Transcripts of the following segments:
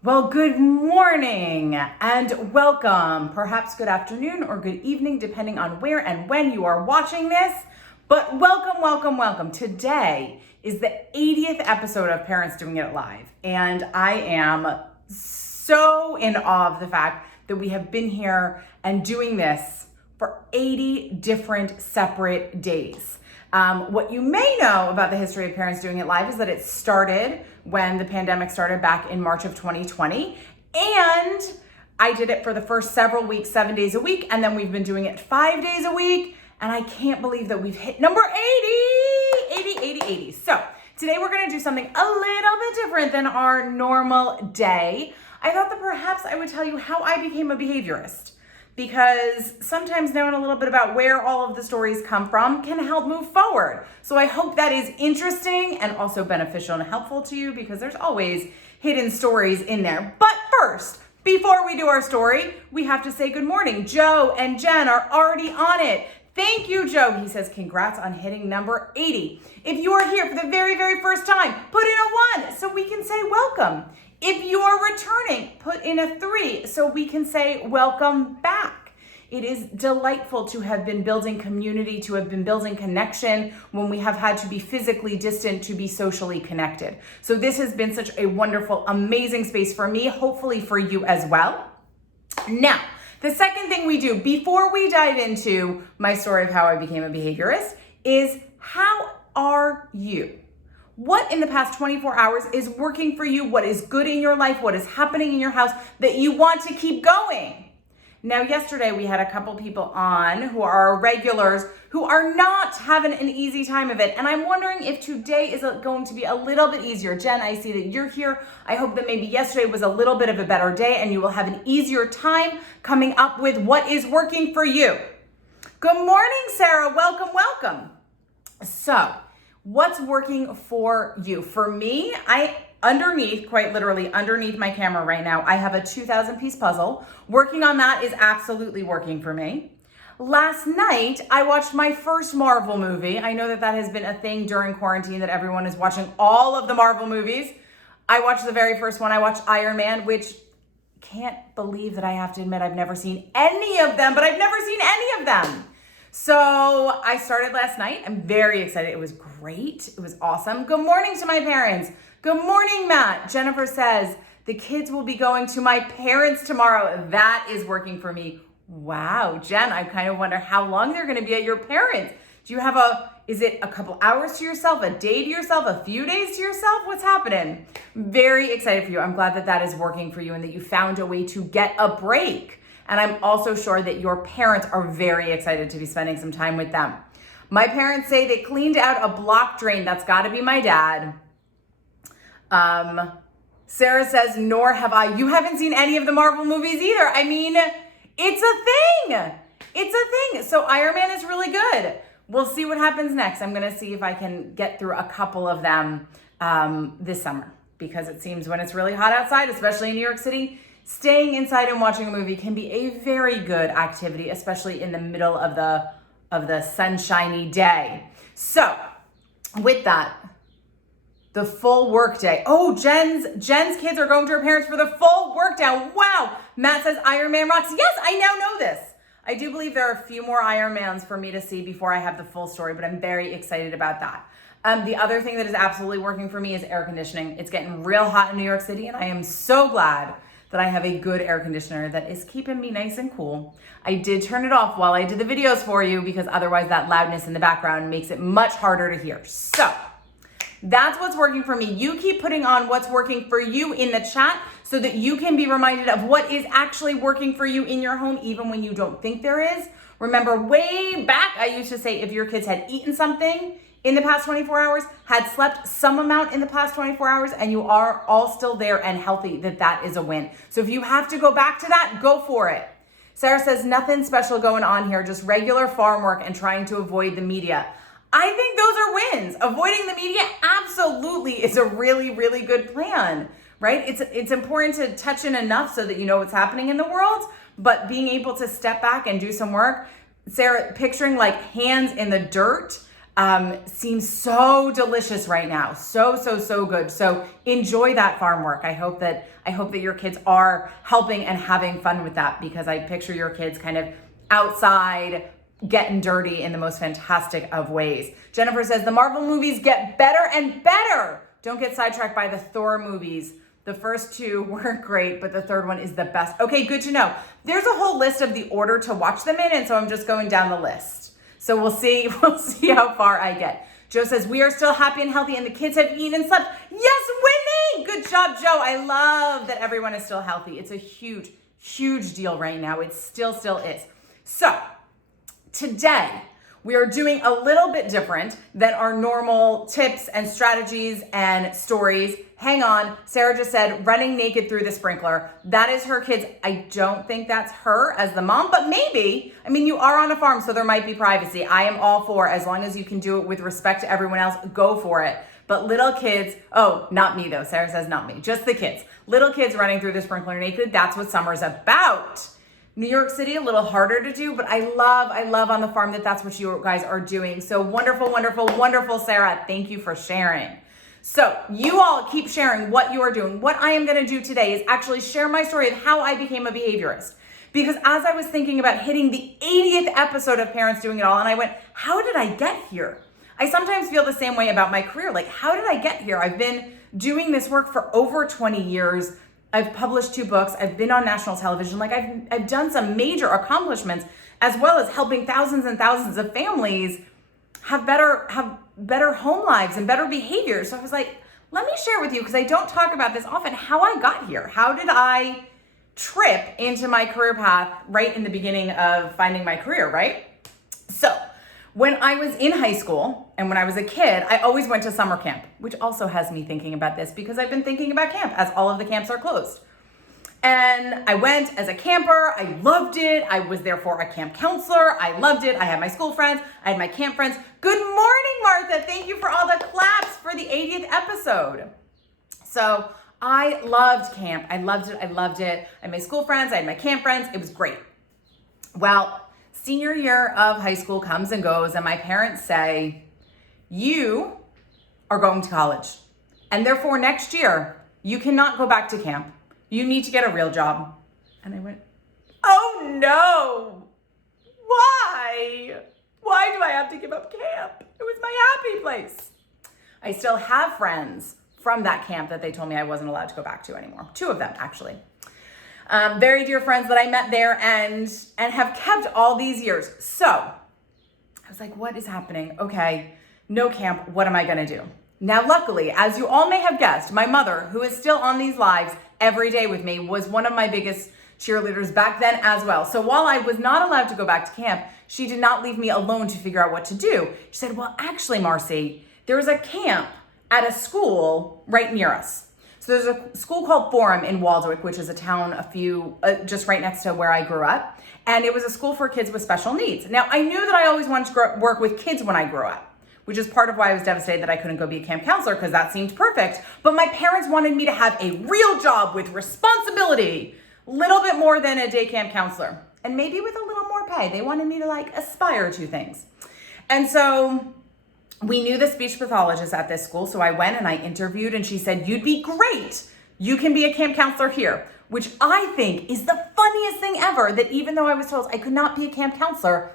Well, good morning and welcome. Perhaps good afternoon or good evening, depending on where and when you are watching this. But welcome. Today is the 80th episode of Parents Doing It Live. And I am so in awe of the fact that we have been here and doing this for 80 different separate days. What you may know about the history of Parents Doing It Live is that it started when the pandemic started back in March of 2020. And I did it for the first several weeks, 7 days a week. And then we've been doing it 5 days a week. And I can't believe that we've hit number 80. So today we're going to do something a little bit different than our normal day. I thought that perhaps I would tell you how I became a behaviorist, because sometimes knowing a little bit about where all of the stories come from can help move forward. So I hope that is interesting and also beneficial and helpful to you, because there's always hidden stories in there. But first, before we do our story, we have to say good morning. Joe and Jen are already on it. Thank you, Joe. He says, congrats on hitting number 80. If you are here for the very, very first time, put in a 1 so we can say welcome. If you are returning, put in a 3 so we can say welcome back. It is delightful to have been building community, to have been building connection when we have had to be physically distant to be socially connected. So this has been such a wonderful, amazing space for me, hopefully for you as well. Now, the second thing we do before we dive into my story of how I became a behaviorist is, how are you? What in the past 24 hours is working for you? What is good in your life? What is happening in your house that you want to keep going? Now, yesterday we had a couple people on who are our regulars who are not having an easy time of it. And I'm wondering if today is going to be a little bit easier. Jen, I see that you're here. I hope that maybe yesterday was a little bit of a better day and you will have an easier time coming up with what is working for you. Good morning, Sarah. Welcome. So, what's working for you? For me, quite literally underneath my camera right now, I have a 2,000-piece puzzle. Working on that is absolutely working for me. Last night, I watched my first Marvel movie. I know that has been a thing during quarantine, that everyone is watching all of the Marvel movies. I watched the very first one. I watched Iron Man, which can't believe that I have to admit I've never seen any of them, but I've never seen any of them. So I started last night. I'm very excited. It was great. It was awesome. Good morning to my parents. Good morning, Matt. Jennifer says, the kids will be going to my parents tomorrow. That is working for me. Wow, Jen, I kind of wonder how long they're going to be at your parents. Do you have is it a couple hours to yourself, a day to yourself, a few days to yourself? What's happening? Very excited for you. I'm glad that is working for you and that you found a way to get a break. And I'm also sure that your parents are very excited to be spending some time with them. My parents say they cleaned out a block drain. That's got to be my dad. Sarah says, nor have I. You haven't seen any of the Marvel movies either. I mean, it's a thing. So Iron Man is really good. We'll see what happens next. I'm going to see if I can get through a couple of them this summer, because it seems when it's really hot outside, especially in New York City, staying inside and watching a movie can be a very good activity, especially in the middle of the sunshiny day. So with that, the full work day. Oh, Jen's kids are going to her parents for the full work day. Wow. Matt says Iron Man rocks. Yes, I now know this. I do believe there are a few more Iron Mans for me to see before I have the full story, but I'm very excited about that. The other thing that is absolutely working for me is air conditioning. It's getting real hot in New York City, and I am so glad that I have a good air conditioner that is keeping me nice and cool. I did turn it off while I did the videos for you, because otherwise that loudness in the background makes it much harder to hear. So that's what's working for me. You keep putting on what's working for you in the chat so that you can be reminded of what is actually working for you in your home, even when you don't think there is. Remember, way back, I used to say if your kids had eaten something in the past 24 hours, had slept some amount in the past 24 hours, and you are all still there and healthy, that is a win. So if you have to go back to that, go for it. Sarah says, nothing special going on here, just regular farm work and trying to avoid the media. I think those are wins. Avoiding the media absolutely is a really, really good plan, right? It's important to touch in enough so that you know what's happening in the world, but being able to step back and do some work. Sarah, picturing like hands in the dirt, seems so delicious right now. So good. So enjoy that farm work. I hope that your kids are helping and having fun with that, because I picture your kids kind of outside getting dirty in the most fantastic of ways. Jennifer says the Marvel movies get better and better. Don't get sidetracked by the Thor movies. The first two weren't great, but the third one is the best. Okay, good to know. There's a whole list of the order to watch them in, and so I'm just going down the list. So we'll see how far I get. Joe says, we are still happy and healthy and the kids have eaten and slept. Yes, Whitney! Good job, Joe. I love that everyone is still healthy. It's a huge deal right now. It still is. So today, we are doing a little bit different than our normal tips and strategies and stories. Hang on, Sarah just said running naked through the sprinkler. That is her kids. I don't think that's her as the mom, but maybe. I mean, you are on a farm, so there might be privacy. I am all for, as long as you can do it with respect to everyone else, go for it. But little kids, oh, not me though. Sarah says not me, just the kids. Little kids running through the sprinkler naked, that's what summer's about. New York City, a little harder to do, but I love on the farm that's what you guys are doing. So wonderful, Sarah. Thank you for sharing. So you all keep sharing what you are doing. What I am going to do today is actually share my story of how I became a behaviorist. Because as I was thinking about hitting the 80th episode of Parents Doing It All, and I went, how did I get here? I sometimes feel the same way about my career. Like, how did I get here? I've been doing this work for over 20 years. I've published 2 books. I've been on national television. Like I've done some major accomplishments, as well as helping thousands and thousands of families have better home lives and better behavior. So I was like, let me share with you, because I don't talk about this often, how I got here. How did I trip into my career path right in the beginning of finding my career, right? So when I was in high school and when I was a kid, I always went to summer camp, which also has me thinking about this because I've been thinking about camp as all of the camps are closed. And I went as a camper. I loved it. I was therefore a camp counselor. I loved it. I had my school friends. I had my camp friends. Good morning, Martha. Thank you for all the claps for the 80th episode. So I loved camp. I loved it. I had my school friends. I had my camp friends. It was great. Well, senior year of high school comes and goes, and my parents say, you are going to college, and therefore next year you cannot go back to camp. You need to get a real job. And I went, oh no, why? Why do I have to give up camp? It was my happy place. I still have friends from that camp that they told me I wasn't allowed to go back to anymore. 2 of them, actually. Very dear friends that I met there and have kept all these years. So I was like, what is happening? Okay, no camp. What am I going to do? Now, luckily, as you all may have guessed, my mother, who is still on these lives every day with me, was one of my biggest cheerleaders back then as well. So while I was not allowed to go back to camp, she did not leave me alone to figure out what to do. She said, well, actually, Marcy, there is a camp at a school right near us. So there's a school called Forum in Waldwick, which is a town just right next to where I grew up. And it was a school for kids with special needs. Now, I knew that I always wanted to work with kids when I grew up, which is part of why I was devastated that I couldn't go be a camp counselor, because that seemed perfect. But my parents wanted me to have a real job with responsibility, a little bit more than a day camp counselor, and maybe with a little more pay. They wanted me to aspire to things. And so we knew the speech pathologist at this school, so I went and I interviewed, and she said, you'd be great. You can be a camp counselor here, which I think is the funniest thing ever, that even though I was told I could not be a camp counselor,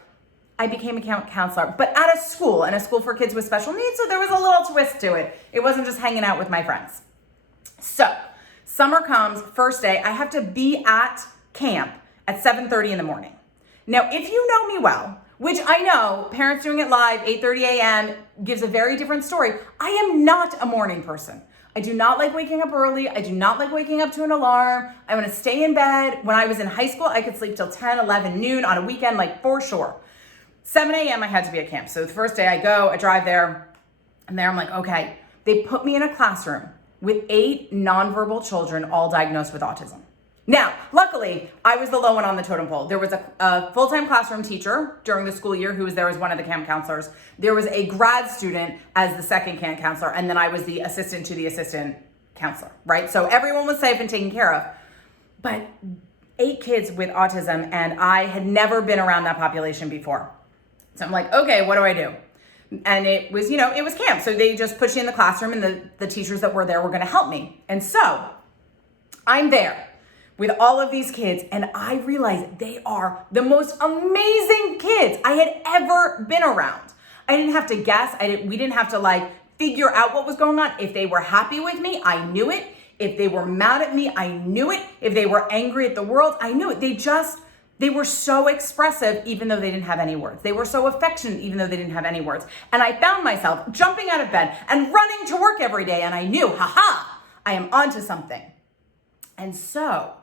I became a camp counselor, but at a school, and a school for kids with special needs, so there was a little twist to it. It wasn't just hanging out with my friends. So summer comes, first day, I have to be at camp at 7:30 in the morning. Now, if you know me well, which I know, Parents Doing It Live, 8:30 a.m. gives a very different story. I am not a morning person. I do not like waking up early. I do not like waking up to an alarm. I want to stay in bed. When I was in high school, I could sleep till 10, 11, noon on a weekend, for sure. 7 a.m. I had to be at camp. So the first day I go, I drive there, and there I'm like, okay. They put me in a classroom with 8 nonverbal children, all diagnosed with autism. Now, luckily, I was the low one on the totem pole. There was a full-time classroom teacher during the school year who was there as one of the camp counselors. There was a grad student as the second camp counselor, and then I was the assistant to the assistant counselor, right? So everyone was safe and taken care of. But 8 kids with autism, and I had never been around that population before. So I'm like, okay, what do I do? And it was, it was camp. So they just put you in the classroom and the teachers that were there were going to help me. And so I'm there with all of these kids, and I realized they are the most amazing kids I had ever been around. I didn't have to guess. We didn't have to figure out what was going on. If they were happy with me, I knew it. If they were mad at me, I knew it. If they were angry at the world, I knew it. They were so expressive, even though they didn't have any words. They were so affectionate, even though they didn't have any words. And I found myself jumping out of bed and running to work every day. And I knew, I am onto something. And so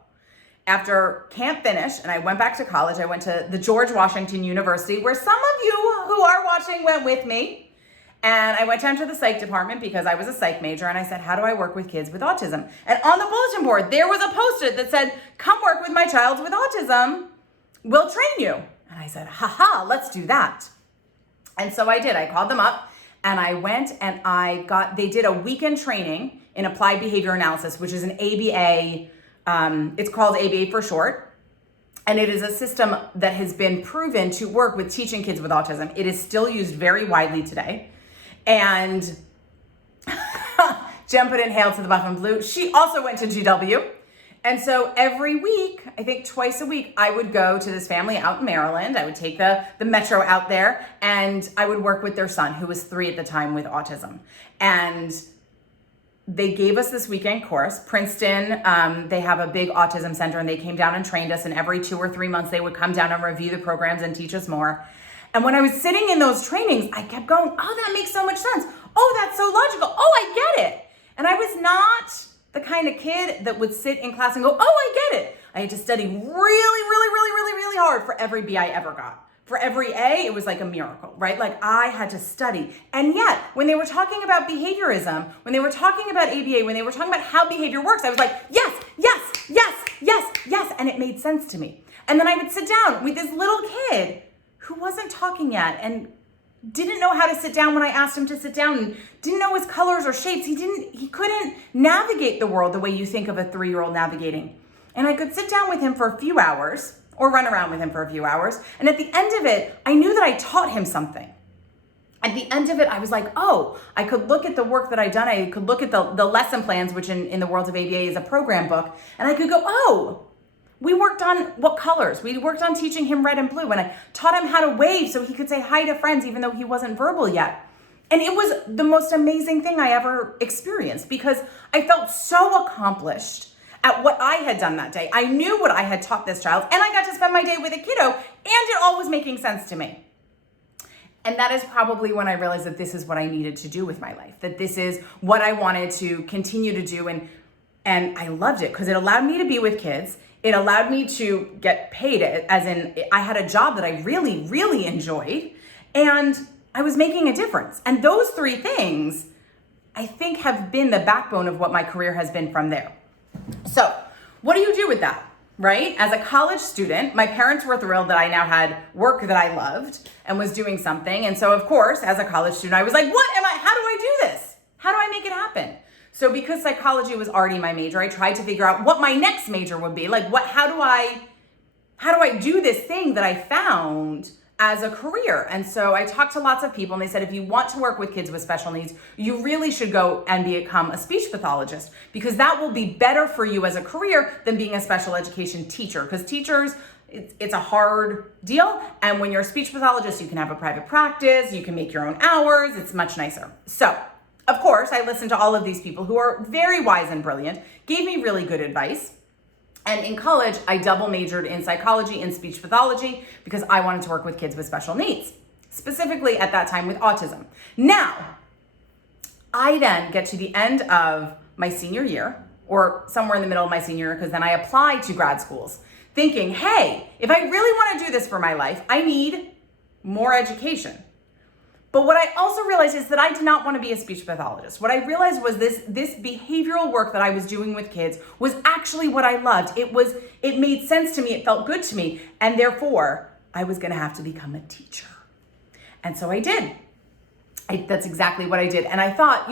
after camp finished and I went back to college, I went to the George Washington University, where some of you who are watching went with me. And I went down to the psych department because I was a psych major, and I said, how do I work with kids with autism? And on the bulletin board, there was a post-it that said, come work with my child with autism. We'll train you. And I said, let's do that. And so I did. I called them up and I went and they did a weekend training in applied behavior analysis, which is an ABA. It's called ABA for short. And it is a system that has been proven to work with teaching kids with autism. It is still used very widely today. And Jen put in hail to the buff and blue. She also went to GW. And so every week, I think twice a week, I would go to this family out in Maryland. I would take the metro out there, and I would work with their son, who was 3 at the time, with autism. And they gave us this weekend course. Princeton, they have a big autism center, and they came down and trained us. And every 2 or 3 months, they would come down and review the programs and teach us more. And when I was sitting in those trainings, I kept going, that makes so much sense. That's so logical. I get it. And I was not the kind of kid that would sit in class and go, I get it. I had to study really, really, really, really, really hard for every B I ever got. For every A, it was like a miracle, right? I had to study. And yet, when they were talking about behaviorism, when they were talking about ABA, when they were talking about how behavior works, I was like, yes, yes, yes, yes, yes. And it made sense to me. And then I would sit down with this little kid who wasn't talking yet and didn't know how to sit down when I asked him to sit down, and didn't know his colors or shapes. He couldn't navigate the world the way you think of a 3-year-old navigating. And I could sit down with him for a few hours or run around with him for a few hours. And at the end of it, I knew that I taught him something. At the end of it, I was like, I could look at the work that I'd done. I could look at the lesson plans, which in the world of ABA is a program book. And I could go, we worked on what colors. We worked on teaching him red and blue. And I taught him how to wave so he could say hi to friends, even though he wasn't verbal yet. And it was the most amazing thing I ever experienced, because I felt so accomplished at what I had done that day. I knew what I had taught this child, and I got to spend my day with a kiddo, and it all was making sense to me. And that is probably when I realized that this is what I needed to do with my life, that this is what I wanted to continue to do. And I loved it because it allowed me to be with kids. It allowed me to get paid, as in I had a job that I really, really enjoyed, and I was making a difference. And those 3 things, I think, have been the backbone of what my career has been from there. So what do you do with that, right? As a college student, my parents were thrilled that I now had work that I loved and was doing something. And so, of course, as a college student, I was like, how do I do this? How do I make it happen? So because psychology was already my major, I tried to figure out what my next major would be. How do I do this thing that I found as a career? And so I talked to lots of people, and they said, if you want to work with kids with special needs, you really should go and become a speech pathologist, because that will be better for you as a career than being a special education teacher. Because teachers, it's a hard deal. And when you're a speech pathologist, you can have a private practice, you can make your own hours. It's much nicer. So of course, I listened to all of these people who are very wise and brilliant, gave me really good advice. And in college, I double majored in psychology and speech pathology because I wanted to work with kids with special needs, specifically at that time with autism. Now, I then get to the end of my senior year, or somewhere in the middle of my senior year, because then I applied to grad schools, thinking, hey, if I really want to do this for my life, I need more education. But what I also realized is that I did not want to be a speech pathologist. What I realized was this behavioral work that I was doing with kids was actually what I loved. It made sense to me. It felt good to me. And therefore, I was going to have to become a teacher. And so I did. That's exactly what I did. And I thought,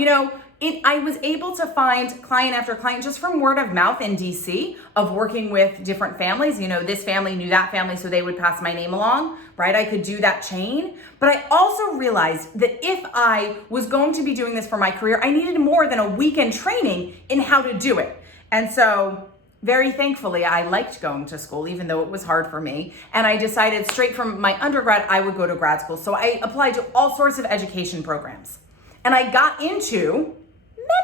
I was able to find client after client just from word of mouth in DC of working with different families. This family knew that family, so they would pass my name along, right? I could do that chain. But I also realized that if I was going to be doing this for my career, I needed more than a weekend training in how to do it. And so very thankfully, I liked going to school, even though it was hard for me. And I decided straight from my undergrad, I would go to grad school. So I applied to all sorts of education programs. And I got into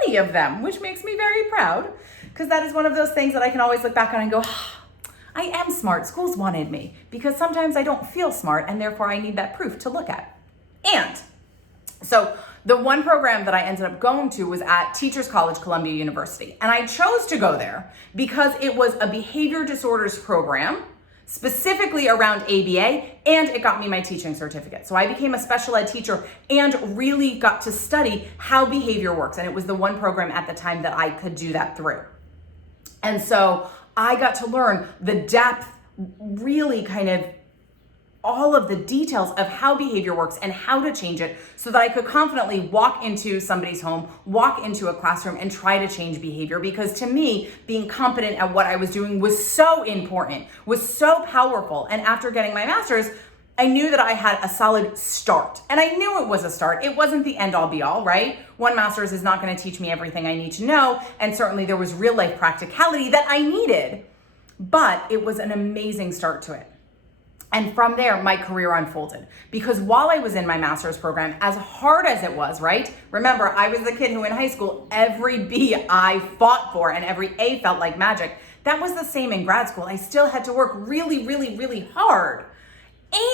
many of them, which makes me very proud, because that is one of those things that I can always look back on and go, I am smart. Schools wanted me, because sometimes I don't feel smart, and therefore I need that proof to look at. And so the one program that I ended up going to was at Teachers College, Columbia University. And I chose to go there because it was a behavior disorders program, specifically around ABA, and it got me my teaching certificate. So I became a special ed teacher and really got to study how behavior works. And it was the one program at the time that I could do that through. And so I got to learn the depth, really kind of all of the details of how behavior works and how to change it so that I could confidently walk into somebody's home, walk into a classroom and try to change behavior. Because to me, being competent at what I was doing was so important, was so powerful. And after getting my master's, I knew that I had a solid start. And I knew it was a start. It wasn't the end all be all, right? One master's is not going to teach me everything I need to know. And certainly there was real life practicality that I needed, but it was an amazing start to it. And from there, my career unfolded. Because while I was in my master's program, as hard as it was, right? Remember, I was the kid who in high school, every B I fought for and every A felt like magic. That was the same in grad school. I still had to work really, really, really hard.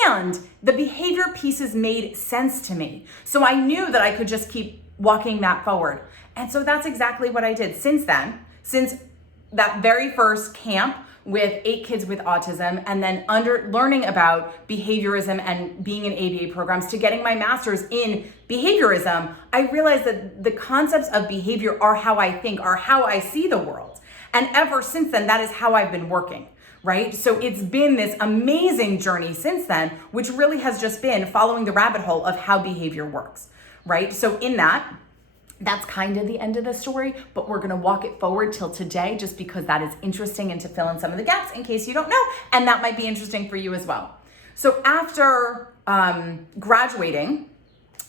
And the behavior pieces made sense to me. So I knew that I could just keep walking that forward. And so that's exactly what I did since then, since that very first camp with 8 kids with autism, and then learning about behaviorism and being in ABA programs to getting my master's in behaviorism, I realized that the concepts of behavior are how I think, are how I see the world. And ever since then, that is how I've been working, right? So it's been this amazing journey since then, which really has just been following the rabbit hole of how behavior works, right? So in that's kind of the end of the story, but we're gonna walk it forward till today just because that is interesting and to fill in some of the gaps in case you don't know, and that might be interesting for you as well. So after graduating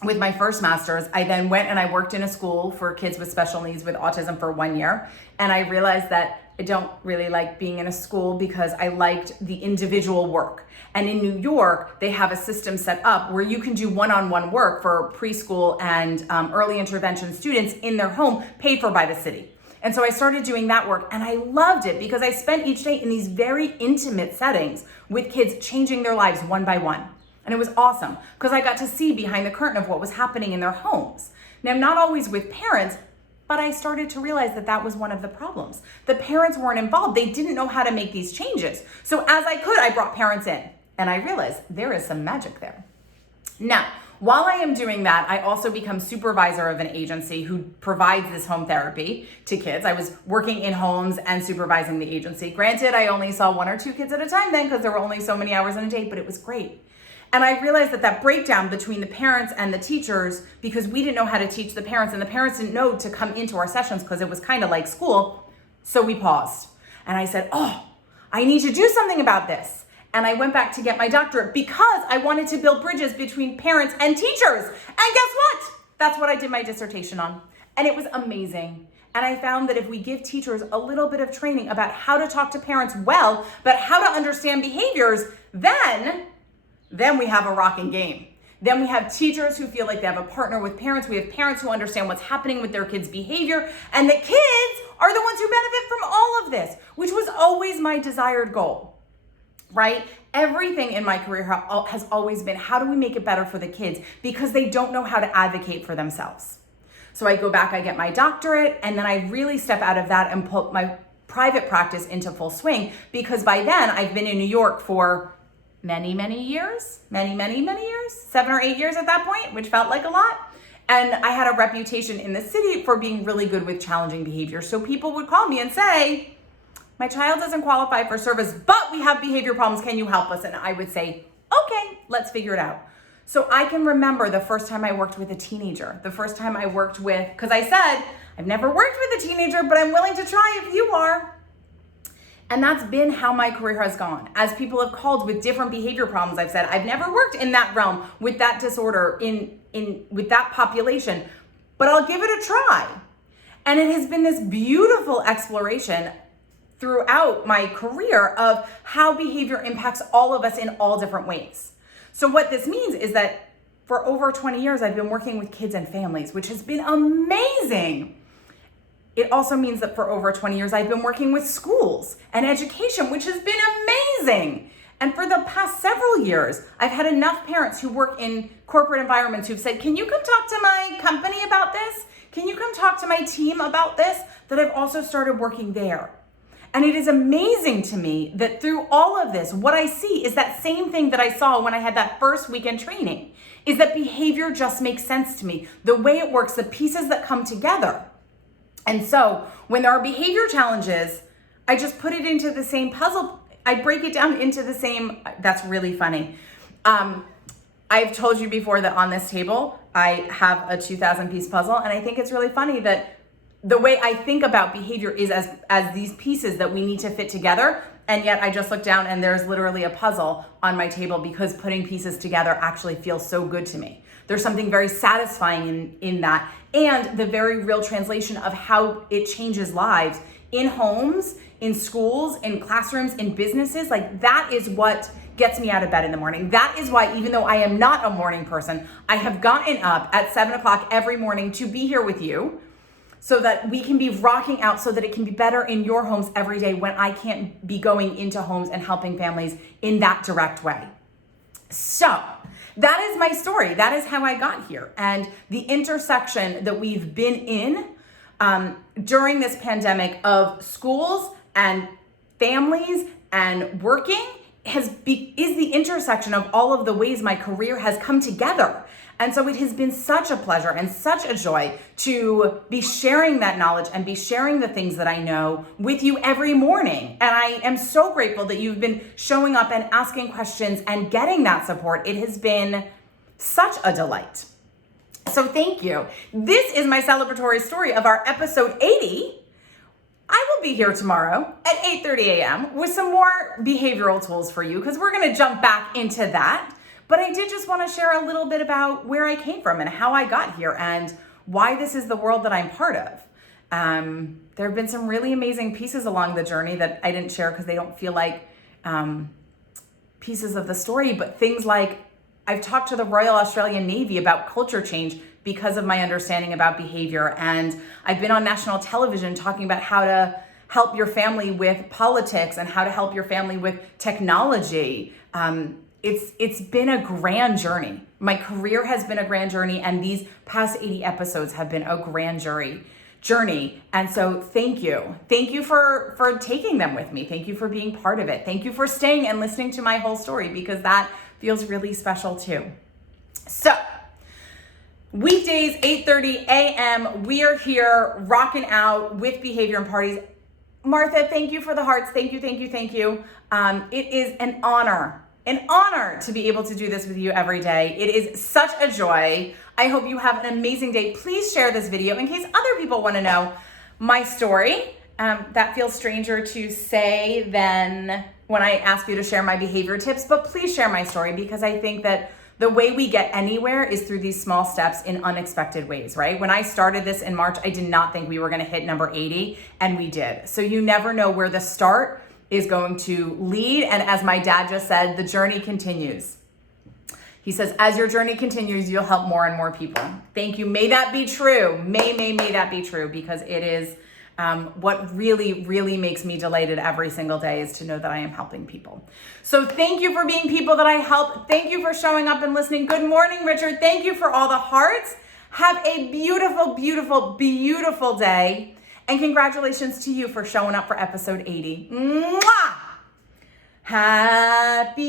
with my first master's, I then went and I worked in a school for kids with special needs with autism for 1 year, and I realized that I don't really like being in a school because I liked the individual work. And in New York, they have a system set up where you can do one-on-one work for preschool and early intervention students in their home, paid for by the city. And so I started doing that work, and I loved it because I spent each day in these very intimate settings with kids, changing their lives one by one. And it was awesome because I got to see behind the curtain of what was happening in their homes. Now, not always with parents, but I started to realize that that was one of the problems. The parents weren't involved. They didn't know how to make these changes. So as I could, I brought parents in, and I realized there is some magic there. Now, while I am doing that, I also become supervisor of an agency who provides this home therapy to kids. I was working in homes and supervising the agency. Granted, I only saw 1 or 2 kids at a time then because there were only so many hours in a day, but it was great. And I realized that breakdown between the parents and the teachers, because we didn't know how to teach the parents and the parents didn't know to come into our sessions because it was kind of like school. So we paused. And I said, I need to do something about this. And I went back to get my doctorate because I wanted to build bridges between parents and teachers. And guess what? That's what I did my dissertation on. And it was amazing. And I found that if we give teachers a little bit of training about how to talk to parents well, but how to understand behaviors, then we have a rocking game. Then we have teachers who feel like they have a partner with parents. We have parents who understand what's happening with their kids' behavior. And the kids are the ones who benefit from all of this, which was always my desired goal, right? Everything in my career has always been, how do we make it better for the kids? Because they don't know how to advocate for themselves. So I go back, I get my doctorate, and then I really step out of that and put my private practice into full swing, because by then I've been in New York for many years, 7 or 8 years at that point, which felt like a lot. And I had a reputation in the city for being really good with challenging behavior. So people would call me and say, my child doesn't qualify for service, but we have behavior problems. Can you help us? And I would say, okay, let's figure it out. So I can remember the first time I worked with a teenager, the first time I worked with, because I said, I've never worked with a teenager, but I'm willing to try if you are. And that's been how my career has gone. As people have called with different behavior problems, I've said, I've never worked in that realm with that disorder with that population, but I'll give it a try. And it has been this beautiful exploration throughout my career of how behavior impacts all of us in all different ways. So what this means is that for over 20 years, I've been working with kids and families, which has been amazing. It also means that for over 20 years, I've been working with schools and education, which has been amazing. And for the past several years, I've had enough parents who work in corporate environments who've said, can you come talk to my company about this? Can you come talk to my team about this? That I've also started working there. And it is amazing to me that through all of this, what I see is that same thing that I saw when I had that first weekend training, is that behavior just makes sense to me. The way it works, the pieces that come together. And so when there are behavior challenges, I just put it into the same puzzle. I break it down into the same, that's really funny. I've told you before that on this table, I have a 2,000 piece puzzle. And I think it's really funny that the way I think about behavior is as these pieces that we need to fit together. And yet I just look down and there's literally a puzzle on my table because putting pieces together actually feels so good to me. There's something very satisfying in that, and the very real translation of how it changes lives in homes, in schools, in classrooms, in businesses. Like, that is what gets me out of bed in the morning. That is why, even though I am not a morning person, I have gotten up at 7 o'clock every morning to be here with you so that we can be rocking out, so that it can be better in your homes every day when I can't be going into homes and helping families in that direct way. So that is my story. That is how I got here. And the intersection that we've been in during this pandemic of schools and families and working is the intersection of all of the ways my career has come together. And so it has been such a pleasure and such a joy to be sharing that knowledge and be sharing the things that I know with you every morning. And I am so grateful that you've been showing up and asking questions and getting that support. It has been such a delight. So thank you. This is my celebratory story of our episode 80. I will be here tomorrow at 8:30 a.m. with some more behavioral tools for you, because we're going to jump back into that. But I did just want to share a little bit about where I came from and how I got here and why this is the world that I'm part of. There have been some really amazing pieces along the journey that I didn't share because they don't feel like pieces of the story, but things like I've talked to the Royal Australian Navy about culture change because of my understanding about behavior. And I've been on national television talking about how to help your family with politics and how to help your family with technology. It's been a grand journey. My career has been a grand journey, and these past 80 episodes have been a grand journey. And so thank you. Thank you for taking them with me. Thank you for being part of it. Thank you for staying and listening to my whole story, because that feels really special too. So weekdays, 8:30 a.m., we are here rocking out with Behavior and Parties. Martha, thank you for the hearts. Thank you. It is an honor to be able to do this with you every day. It is such a joy. I hope you have an amazing day. Please share this video in case other people want to know my story. That feels stranger to say than when I ask you to share my behavior tips, but please share my story, because I think that the way we get anywhere is through these small steps in unexpected ways, right? When I started this in March, I did not think we were going to hit number 80, and we did. So you never know where the start is going to lead. And as my dad just said, the journey continues. He says, as your journey continues, you'll help more and more people. Thank you. May that be true. May that be true, because it is what really, really makes me delighted every single day, is to know that I am helping people. So thank you for being people that I help. Thank you for showing up and listening. Good morning, Richard. Thank you for all the hearts. Have a beautiful, beautiful, beautiful day. And congratulations to you for showing up for episode 80. Mwah! Happy